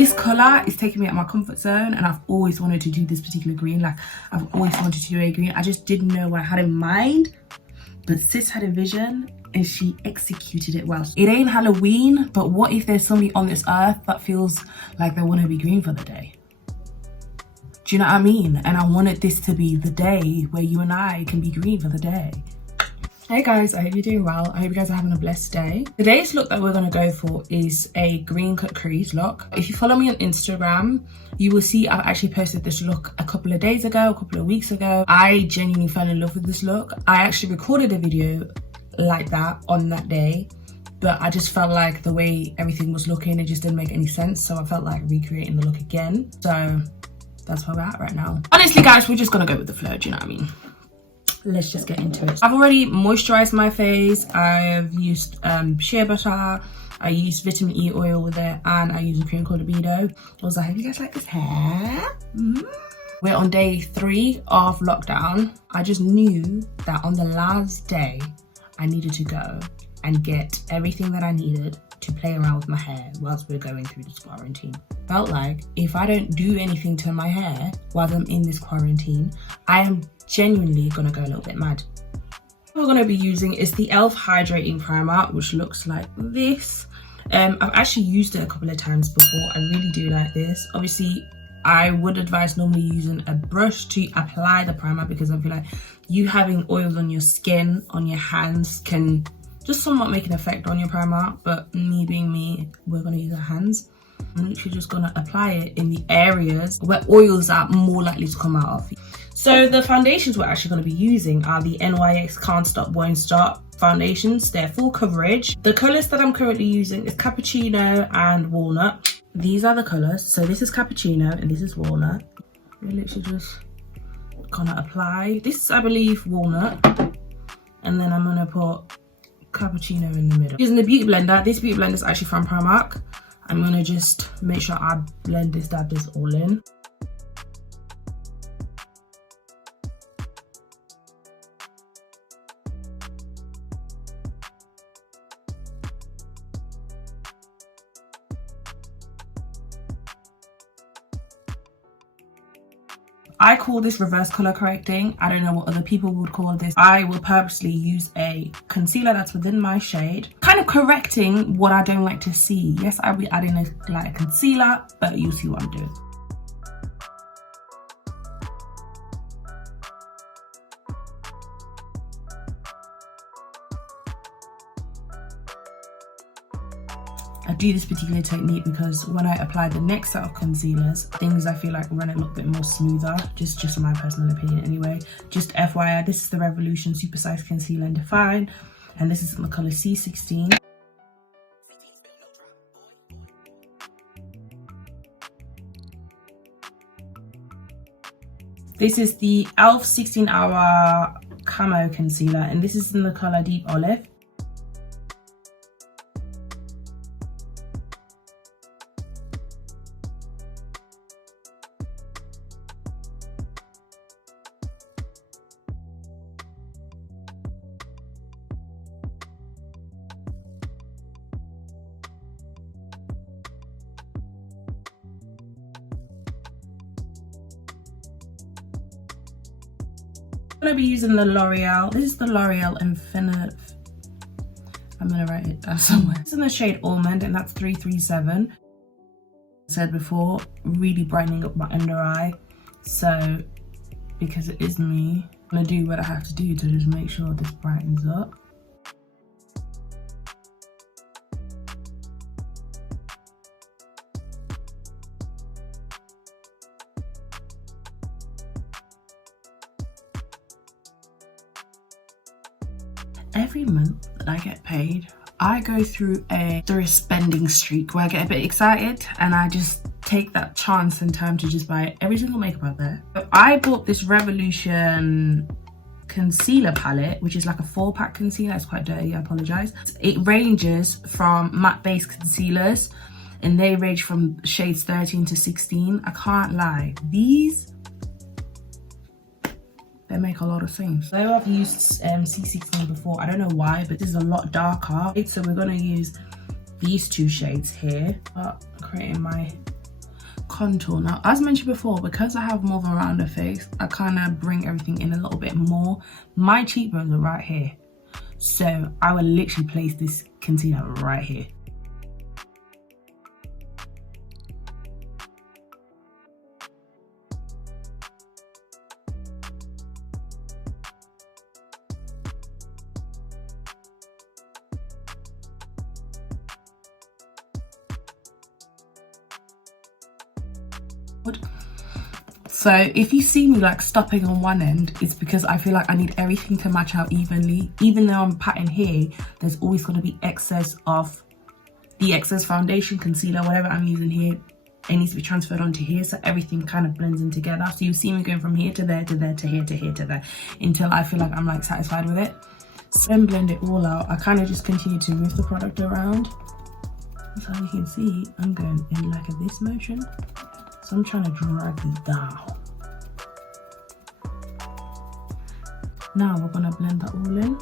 This colour is taking me out of my comfort zone, and I've always wanted to do this particular green. Like, I've always wanted to do a green. I just didn't know what I had in mind, but sis had a vision and she executed it well. It ain't Halloween, but what if there's somebody on this earth that feels like they want to be green for the day? Do you know what I mean? And I wanted this to be the day where you and I can be green for the day. Hey guys, I hope you're doing well. I hope you guys are having a blessed day. Today's look that we're gonna go for is a green cut crease look. If you follow me on Instagram, you will see I've actually posted this look a couple of days ago, a couple of weeks ago. I genuinely fell in love with this look. I actually recorded a video like that on that day, but I just felt like the way everything was looking, it just didn't make any sense. So I felt like recreating the look again. So that's where we're at right now. Honestly guys, we're just gonna go with the flow, do you know what I mean? Let's just get into it. I've already moisturized my face. I've used shea butter. I used vitamin E oil with it, and I used a cream called Libido. Also, I hope you guys like this hair. We're on day 3 of lockdown. I just knew that on the last day, I needed to go and get everything that I needed to play around with my hair whilst we're going through this quarantine. Felt like if I don't do anything to my hair while I'm in this quarantine, I am genuinely gonna go a little bit mad. What we're gonna be using is the e.l.f. Hydrating Primer, which looks like this. I've actually used it a couple of times before. I really do like this. Obviously, I would advise normally using a brush to apply the primer, because I feel like you having oils on your skin, on your hands, can just somewhat make an effect on your primer. But me being me, we're gonna use our hands. I'm literally just gonna apply it in the areas where oils are more likely to come out of. So the foundations we're actually going to be using are the NYX Can't Stop Won't Stop foundations. They're full coverage. The colours that I'm currently using is Cappuccino and Walnut. These are the colours. So this is Cappuccino and this is Walnut. We're literally just gonna apply. This is, I believe, Walnut. And then I'm gonna put Cappuccino in the middle. Using the Beauty Blender. This Beauty Blender is actually from Primark. I'm gonna just make sure I blend this, dab this all in. I call this reverse color correcting. I don't know what other people would call this. I will purposely use a concealer that's within my shade, kind of correcting what I don't like to see. Yes, I'll be adding a concealer, but you'll see what I'm doing. I do this particular technique because when I apply the next set of concealers, things I feel like run a little bit more smoother, just my personal opinion anyway. Just FYI, this is the Revolution Super Size Concealer and Define, and this is in the colour C16. This is the e.l.f. 16-Hour Camo Concealer, and this is in the colour Deep Olive. I'm going to be using the L'Oreal. This is the L'Oreal Infinite. I'm going to write it down somewhere. It's in the shade Almond, and that's 337. I said before, really brightening up my under eye. So, because it is me, I'm going to do what I have to do to just make sure this brightens up. Every month that I get paid, I go through a spending streak where I get a bit excited and I just take that chance and time to just buy every single makeup out there. So I bought this Revolution concealer palette, which is like a 4-pack concealer. It's quite dirty, I apologize. It ranges from matte base concealers, and they range from shades 13 to 16. I can't lie, these, they make a lot of sense. I know I've used C16 before, I don't know why, but this is a lot darker. So we're gonna use these 2 shades here, creating my contour. Now, as mentioned before, because I have more of a rounder face, I kind of bring everything in a little bit more. My cheekbones are right here, so I will literally place this concealer right here. So if you see me like stopping on one end, it's because I feel like I need everything to match out evenly. Even though I'm patting here, there's always going to be excess of the excess foundation, concealer, whatever I'm using here. It needs to be transferred onto here, so everything kind of blends in together. So you see me going from here to there to there to here to here to there until I feel like I'm like satisfied with it. So then blend it all out. I kind of just continue to move the product around. So you can see I'm going in like this motion. So I'm trying to drag it down. Now we're gonna blend that all in.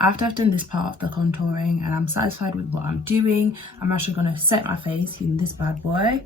After I've done this part of the contouring and I'm satisfied with what I'm doing, I'm actually gonna set my face using this bad boy.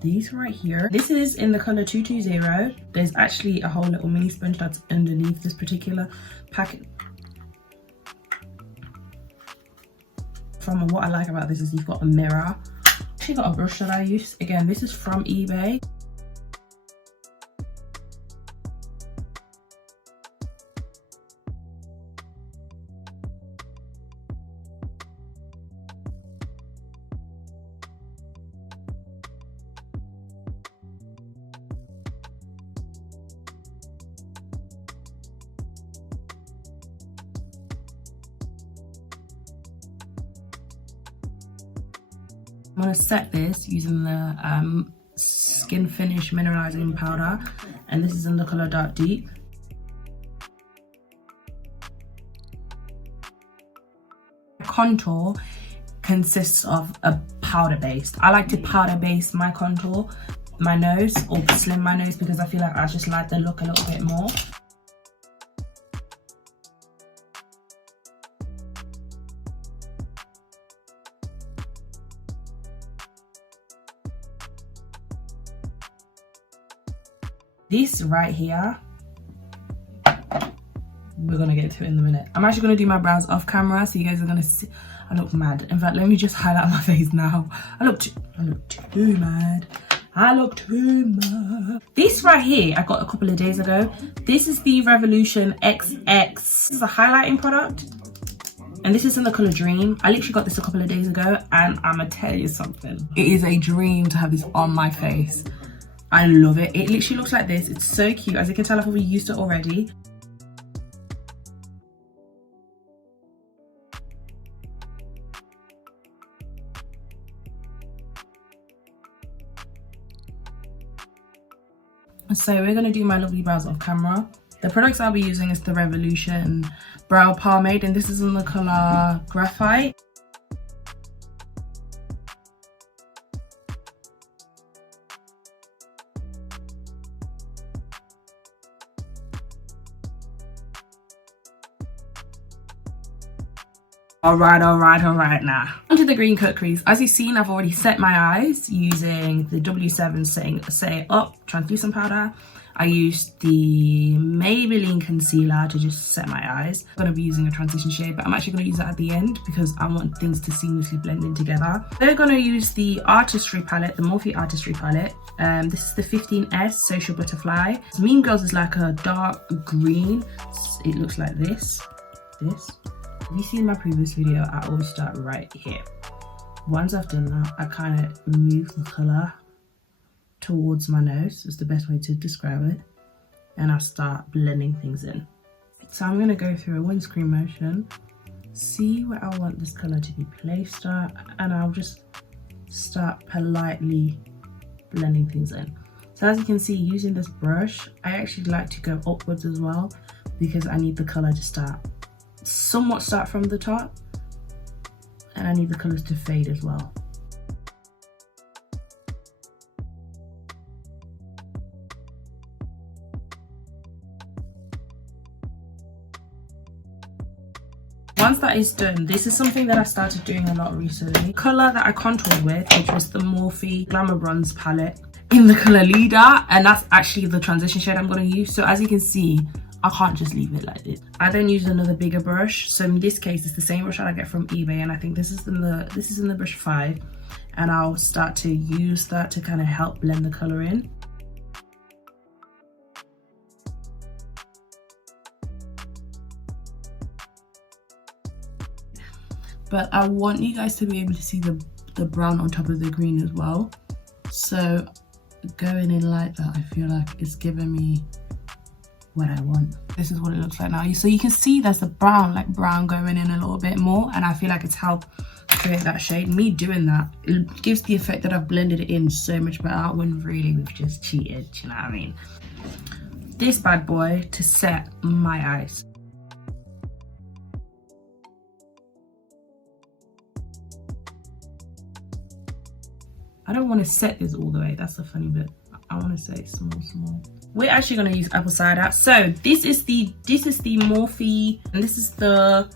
These right here. This is in the color 220. There's actually a whole little mini sponge that's underneath this particular packet. From what I like about this is you've got a mirror. Actually got a brush that I use. Again, this is from eBay. I'm going to set this using the Skin Finish Mineralizing Powder, and this is in the color Dark Deep. Contour consists of a powder base. I like to powder base my contour, my nose, or slim my nose, because I feel like I just like the look a little bit more. This right here, we're gonna get to it in a minute. I'm actually gonna do my brows off camera, so you guys are gonna see. I look mad. In fact, let me just highlight my face now. I look too mad. I look too mad. This right here, I got a couple of days ago. This is the Revolution XX. This is a highlighting product, and this is in the color Dream. I literally got this a couple of days ago, and I'ma tell you something. It is a dream to have this on my face. I love it. It literally looks like this. It's so cute. As you can tell, I've probably used it already. So we're going to do my lovely brows off camera. The products I'll be using is the Revolution Brow Pomade, and this is in the color Graphite. All right now. Onto the green cut crease. As you've seen, I've already set my eyes using the W7 Set It Up translucent powder. I used the Maybelline concealer to just set my eyes. I'm going to be using a transition shade, but I'm actually going to use that at the end because I want things to seamlessly blend in together. We're going to use the Artistry palette, the Morphe Artistry palette. This is the 15S Social Butterfly. Mean Girls is like a dark green. It looks like this. If you've seen my previous video, I always start right here. Once I've done that, I kind of move the colour towards my nose, is the best way to describe it, and I start blending things in. So I'm going to go through a windscreen motion, see where I want this colour to be placed at, and I'll just start politely blending things in. So as you can see, using this brush, I actually like to go upwards as well because I need the colour to start from the top, and I need the colours to fade as well. once that is done, this is something that I started doing a lot recently. Color that I contoured with, which was the Morphe Glamour Bronze palette in the color Leader, and that's actually the transition shade I'm going to use. So as you can see, I can't just leave it like this. I then use another bigger brush. So in this case, it's the same brush that I get from eBay, and I think this is in the brush 5, and I'll start to use that to kind of help blend the color in. But I want you guys to be able to see the brown on top of the green as well. So going in like that, I feel like it's giving me what I want. This is what it looks like now. So you can see there's the brown, like brown going in a little bit more, and I feel like it's helped create that shade. Me doing that, it gives the effect that I've blended it in so much better when really we've just cheated, you know what I mean? This bad boy to set my eyes. I don't want to set this all the way, that's the funny bit. I want to say small. We're actually going to use apple cider. So this is the Morphe, and this is the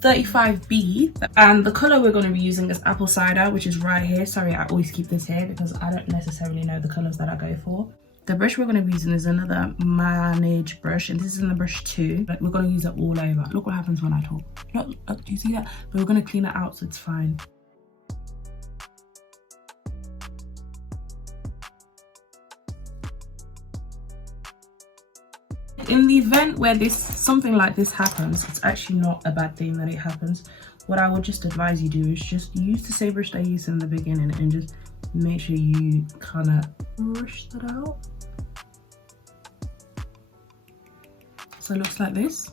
35B, and the color we're going to be using is apple cider, which is right here. Sorry, I always keep this here because I don't necessarily know the colors that I go for. The brush we're going to be using is another Manage brush, and this is in the brush 2. But we're going to use it all over. Look what happens when I talk. Look, do you see that? But we're going to clean it out so it's fine. In the event where something like this happens, it's actually not a bad thing that it happens. What I would just advise you do is just use the same brush that I used in the beginning and just make sure you kind of brush that out. So it looks like this.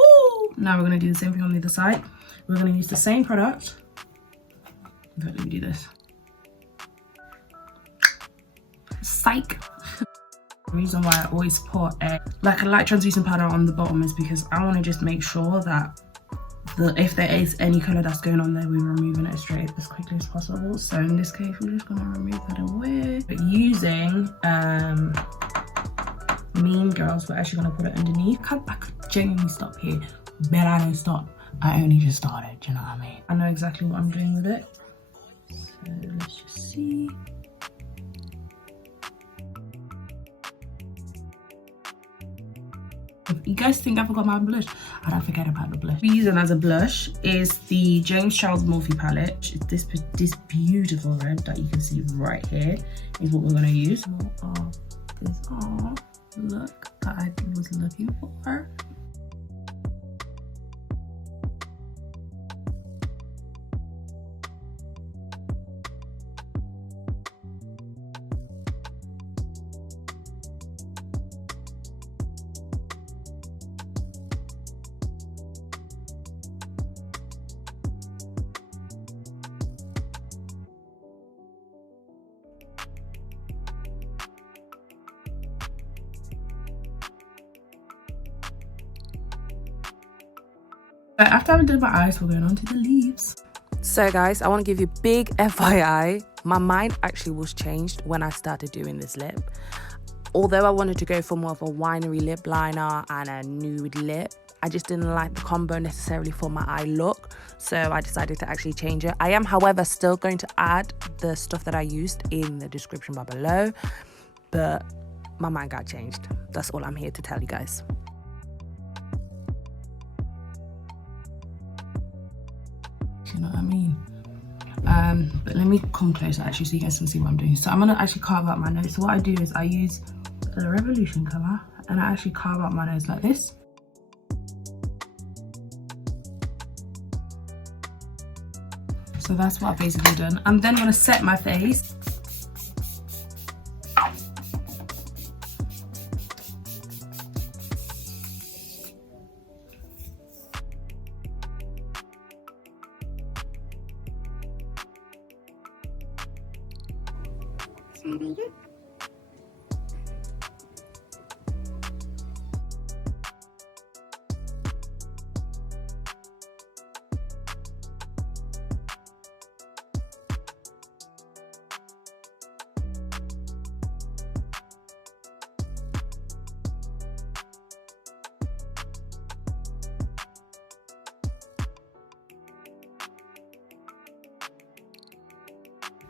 Ooh! Now we're going to do the same thing on the other side. We're going to use the same product. Let me do this. Psych! The reason why I always put a light translucent powder on the bottom is because I want to just make sure that if there is any color that's going on there, we're removing it straight as quickly as possible. So in this case, we're just going to remove that away. But using Mean Girls, we're actually going to put it underneath. I could genuinely stop here, but I don't stop. I only just started, you know what I mean? I know exactly what I'm doing with it. So let's just see. If you guys think I forgot my blush, I don't forget about the blush. We're using as a blush is the James Charles Morphe palette. This beautiful red that you can see right here is what we're going to use. More of this look that I was looking for. After I've done my eyes, we're going on to the leaves. So guys, I want to give you big FYI. My mind actually was changed when I started doing this lip. Although I wanted to go for more of a winery lip liner and a nude lip, I just didn't like the combo necessarily for my eye look. So I decided to actually change it. I am, however, still going to add the stuff that I used in the description bar below. But my mind got changed. That's all I'm here to tell you guys. You know what I mean? But let me come closer actually so you guys can see what I'm doing. So I'm gonna actually carve out my nose. So what I do is I use the Revolution color and I actually carve out my nose like this. So that's what I've basically done. I'm then gonna set my face.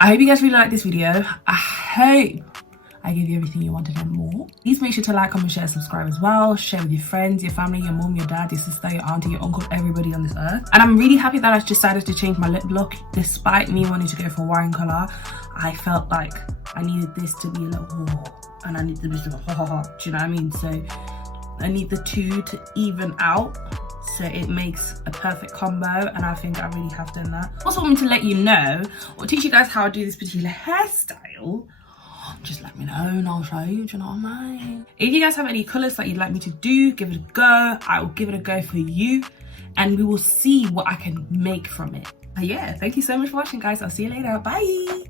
I hope you guys really like this video. I hope I gave you everything you wanted and more. Please make sure to like, comment, share, subscribe as well. Share with your friends, your family, your mom, your dad, your sister, your auntie, your uncle, everybody on this earth. And I'm really happy that I decided to change my lip look. Despite me wanting to go for wine colour, I felt like I needed this to be a little and I needed this to be do you know what I mean? So I need the two to even out, so it makes a perfect combo, and I think I really have done that. Also want me to let you know or teach you guys how I do this particular hairstyle, just let me know and I'll show you, do you know what I mean? If you guys have any colours that you'd like me to do, give it a go. I will give it a go for you and we will see what I can make from it. But yeah, thank you so much for watching, guys. I'll see you later. Bye.